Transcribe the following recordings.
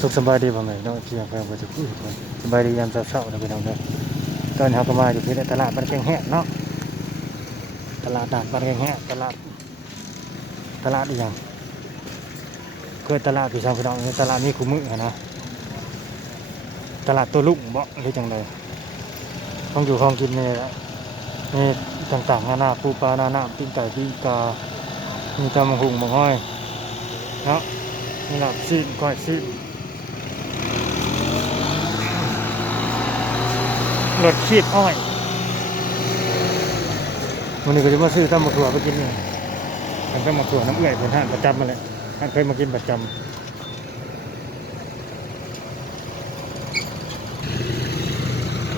สุขสบายดีบ่แม่เนาะที่ยงเพิ่นบ่จะพูดคนสบายดียามเช้าๆนะพี่น้องเด้อตอนนี้เฮาก็มาอยู่ที่ตลาดบ้านแกงแหะเนาะตลาดด่านบ้านแกงแหะตลาดตลาดอีหยังเคยตลาดพี่ชาวพี่น้องตลาดนี้คู่มือนะตลาดตัวลุกบ่หรือจังไดต้องอยู่ของกินนี่แหละนี่ต่างๆนานาปูปลานานาปิ้งไก่ปิ้งกามีตำบักหุ่งบักห้อยเนาะ นี่ล่ะซีนก้อยซีนรถขีดอ้อยวันนี้ก็จะมาซื้อตำบักถั่วไปกินนี่มันก็มาถั่วน้ำเอื่อยเป็นห้านประจำมาเลยท่านเคยมากินประจำ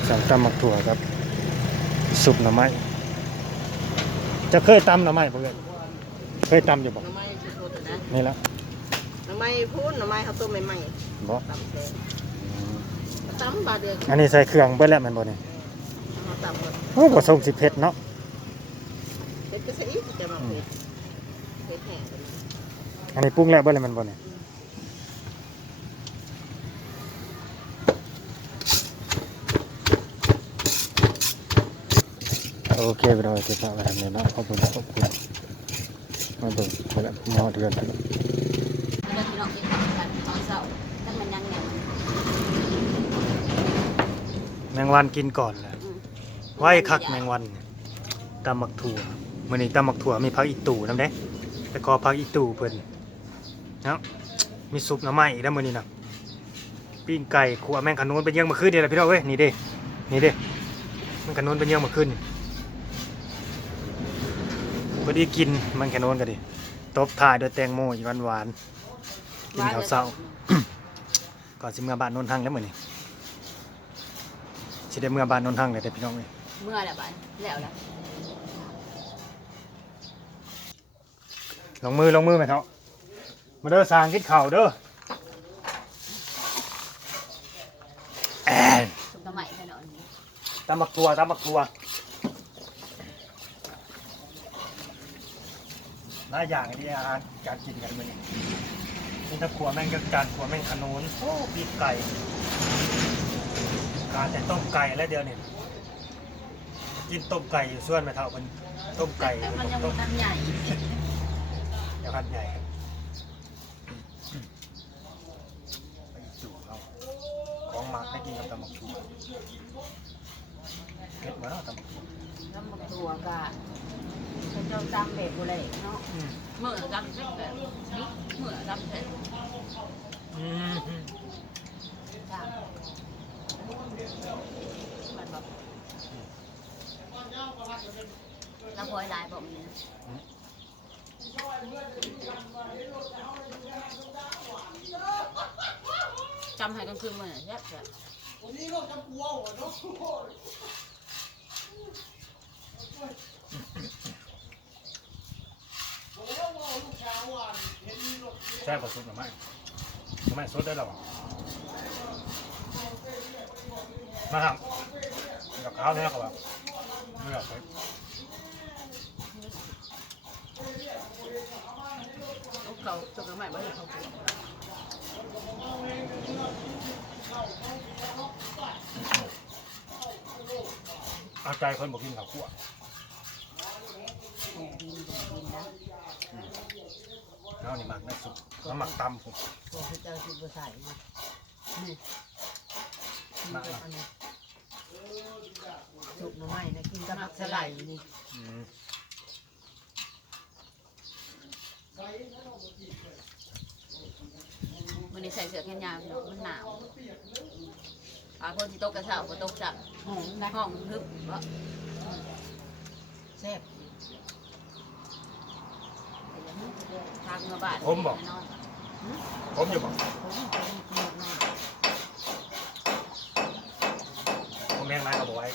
สั่งตำหมักถั่วครับสุปหน่อไม้จะเคยตำหน่อไม้เพื่อนเคยตำอยู่บ่หน่อไม้ชุดๆนะนี่ละหน่อ ไม้พูนหน่อไม้ข้าวต้มใหม่บ่ๆตำแซ่บตำบาดเดือดอันนี้ใส่เครื่องเบิ้แล้วแมันบ่นี่เอาตำหมดโอ้บ่ส่งสิเผ็ดเนาะเผ็ดก็ใส่อีกจะมาเผ็ดเผ็ดแห้งกันอันนี้ปรุงแล้วเบิ้แล้วแมันบ่นี่โอเคไปเลยเก็บผ้าไว้ทำเนี่ยเนาะขอบคุณขอบคุณมาเบิ่งไปแล้วหมอเดือนไปแล้ว เรื่องที่น้องกินข้าว กันตอนเช้าถ้ามันยังเนี่ยแมงวันกินก่อนเลยไว้คักแมงวันเนี่ยตำหมักถั่วมื้อนี้ตำหมักถั่วมีผักอีตู่นำเด้ไปขอผักอีตู่เพิ่นเนาะมีซุปหน่อไม้อีกแล้วมื้อนี้น่ะปิ้งไก่ขัวแมงขนุนเป็นเยี่ยงเมื่อคืนนี่แหละพี่น้องเว้ยนี่เด้นี่เด้แมงขนุนเป็นเยี่ยงเมื่อคืนนี่พอดีกินแมันขนุนกันดิตบท้ายด้วยแตงโมอีกหวานๆกินข้าวเช้า ก่อนสิเมื่อบ้านโนนทังแล้วมื้อนี้สิได้เมื่อบ้านโนนทังเลยเด้อพี่น้องเว้ยเมื่อแหละบ้านแล้วแหละลงมือลงมือไหมเถอะมาเด้อสร้างกินข้าวเด้อแอนสุกน้ำใหม่แค่นั้นตำบักทัวตำบักทัวหลายอย่างที่อาหารการกินกันมื้อนี้ มีทั้งขัวแม่งกับการขัวแม่งขนุนโอ้ปีกไก่การแต่ต้มไก่แล้วเดียวนี่กินต้มไก่อยู่ส่วนไหมเท่ามันต้มไก่มันยังต้มมันใหญ่เดี๋ยวพันใหญ่ครับไปจู่เขาของหมักให้กินกับตำบักถั่วเก็บมาแล้วตำบักถั่วน้ำมันตัวกะเป็นเจ้าจำแบบบุเรเนาะ เมื่อจำเสร็จแบบนี้เมื่อจำเสร็จ อืมจำมันแบบน้ำพลอยลายบอกมีนะจำให้กันคืนเมื่อแยบแยบแซ่บกว่าสุดหรือไม่หรือไม่สุดได้หรอมาครับกับข้าวเนี่ยครับไม่อยากไปลูกเขาสุกน้ำใหม่บ้านเขาปลูกเอาใจคนบอกกินข้าวคั่วดินดินนะแล้วนี่หมัก น้ำหมักตำผมตัวที่เจ้าที่บัใส่นี่นี่หมักอันนี้สุกหน่อไม้นะกินกับผักสลัดนี่อืมมันนี่ใส่เสื้อแขนยาวเนาะมันหนาวอาคนที่ตกกระเช้าก็ตกจับหอมนะห้องฮึบว่าแซ่บ ทางเงาบาดผมอยู่บอก ผมจะมีเกลือหน่อยผมแม่งไม้เอาไว้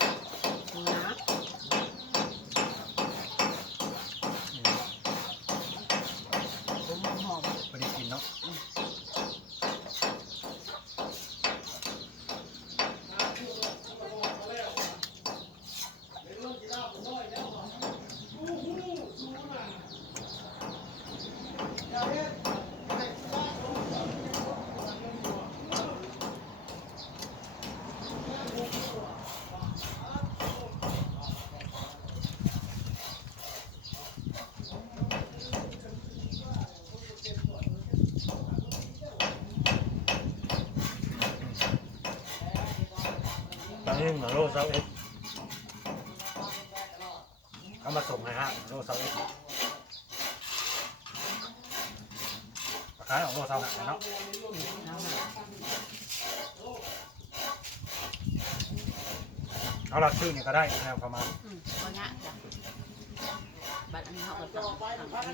เกลือนะ อืม ผมหอม พอดีกินเนาะ นี่เหมือนโลเซาเอ็กเขามาส่งให้ฮะโลเซาเอ็กขายของโลเซาหาเนาะเอาละชื่อเนี่ยก็ได้แนะครับประมาณอืมก็ยากจ้ะบัตรอันนี้เขาก็ต้องทำให้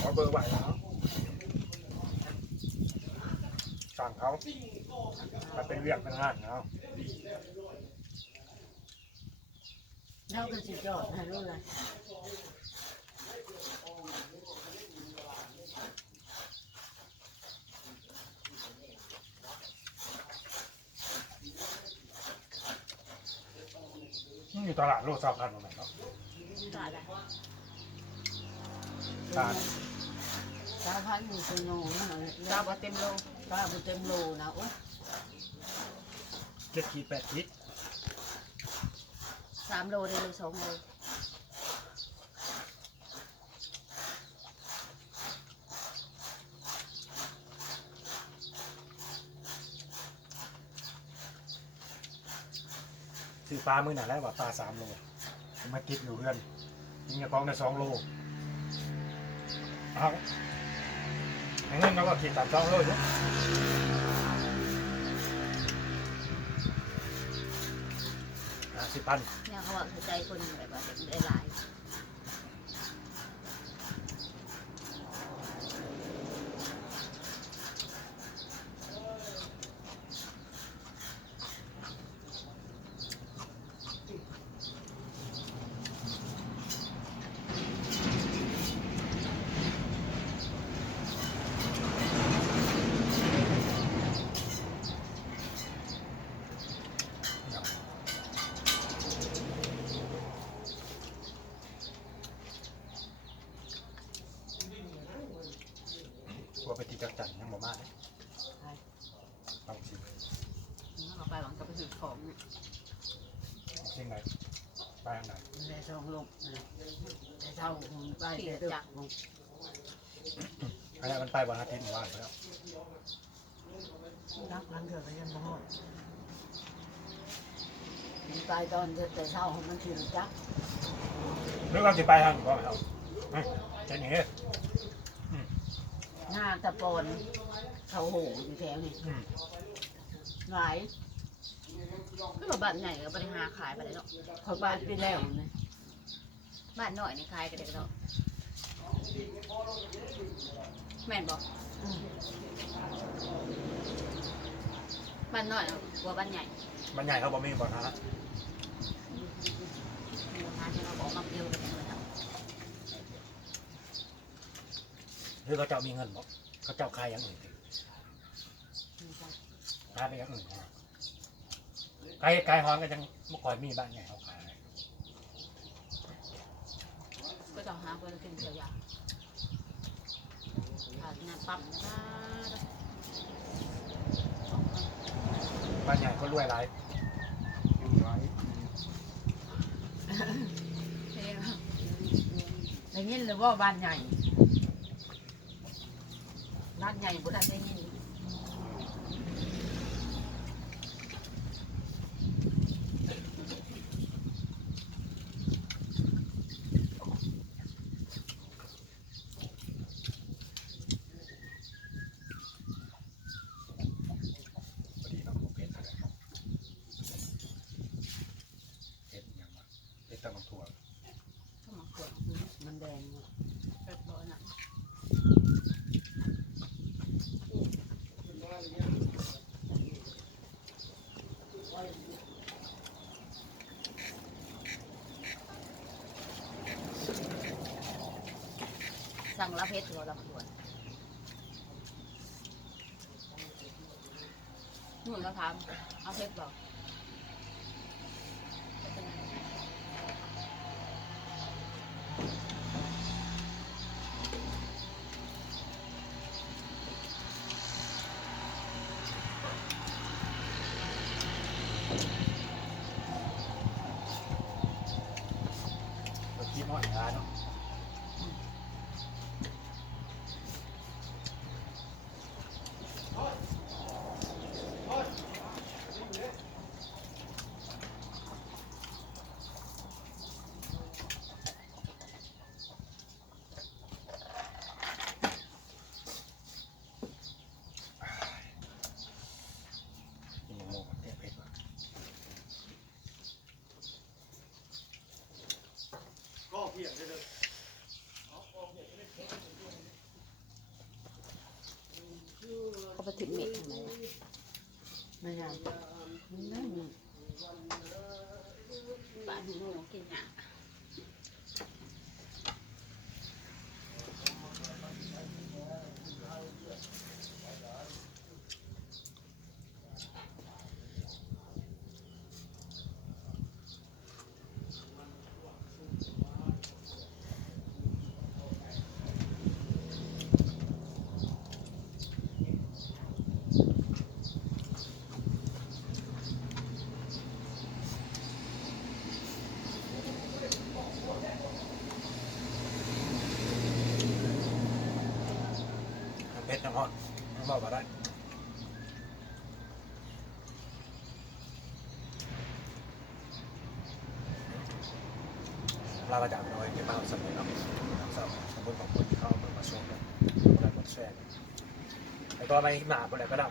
ขอเบอร์ไว้แล้ว สั่งเขาถ้าเป็นเรียกเป็นงานเนาะเราก็สิจอดให้รู้เลยนี่อยู่ตลาดโลเซาพันธุ์ตรงไหนเนาะตายแล้วตลาด สามพันอยู่ตัวโน่นะตาบ่เต็มโล ตาบ่เต็มโลนะโอ้เจ็ดขีดแปดขีดสามโลได้เลยสองโลซื้อปลามือหนาแล้วว่าปลาสามโลมาติดอยู่เพื่อนยิงกระป๋องได้สองโลเอาให้เงินเราก็ขีดตามสองเลยู่ห้าสิบพัน เนี่ยเขาบอกเข้าใจคนแบบว่าได้หลาย กลัวไปตีจักจันยังบ่มาเลยบางสิ เขาไปหวังจะไปซื้อของ เชียงไหนไปทางไหน ในช่อง ลมในเท่าไปเด็กจักอันนี้มันไปวันอาทิตย์หมู่บ้านไปแล้วนักลังเกิดไปยังบ่ฮอดไปตอนแต่เช้ามันคือจักหรือเราจะไปทางหมู่บ้านเราเฮ้ยเจนี่หน้าตะปอนเขาโหอยู่แถวนี่อืมหลายก็แบบบ้านใหญ่ก็บริหารขายไปเลยเนาะเขาบ้านไปแล้วนะ บ้านหน่อยนี่ขายกันเด็กเนาะแม่นบอกบ้านหน่อยกว่าบ้านใหญ่มันใหญ่เขาบอกมีบ่อนะทางที่เราบอกมาเดียวกันเลยครับหรือเขาเจ้ามีเงินบ่เขาเจ้าขายอย่างอื่นสิขายไปอย่างอื่นนะไก่ไก่ฮอนก็ยังเมื่อก่อนมีบ้านใหญ่เขา ขายก็จะหาเพื่อนกินเสียยาหางานปั๊มนะบ้านใหญ่ก็รวยหลายได้ยินหรือว่าบ้านใหญ่บ้านใหญ่บุได้ได้ยิน พอดีน้องผมเพชรอะไรเพชรยังวะเพชรตะมังถั่ว ก็มาขวดมันแดงเป็นบ่อน่ะ สั่งละเพชรตัวละขวดหนุนแล้วถามเอาเพชรบอก ไปถึงเม็ดทำไมวะไม่ใช่มันได้มีบ้านหนูกินหยา เผ็ดน้ำฮอดน้ำบอกมาได้เราก็จะเอาไปเก็บมาสมัยเนาะสำหรับสมบูรณ์ของคนที่เข้ามาชมเนี่ยได้หมดแชร์แล้วก็ไปหนาบนไรก็ได้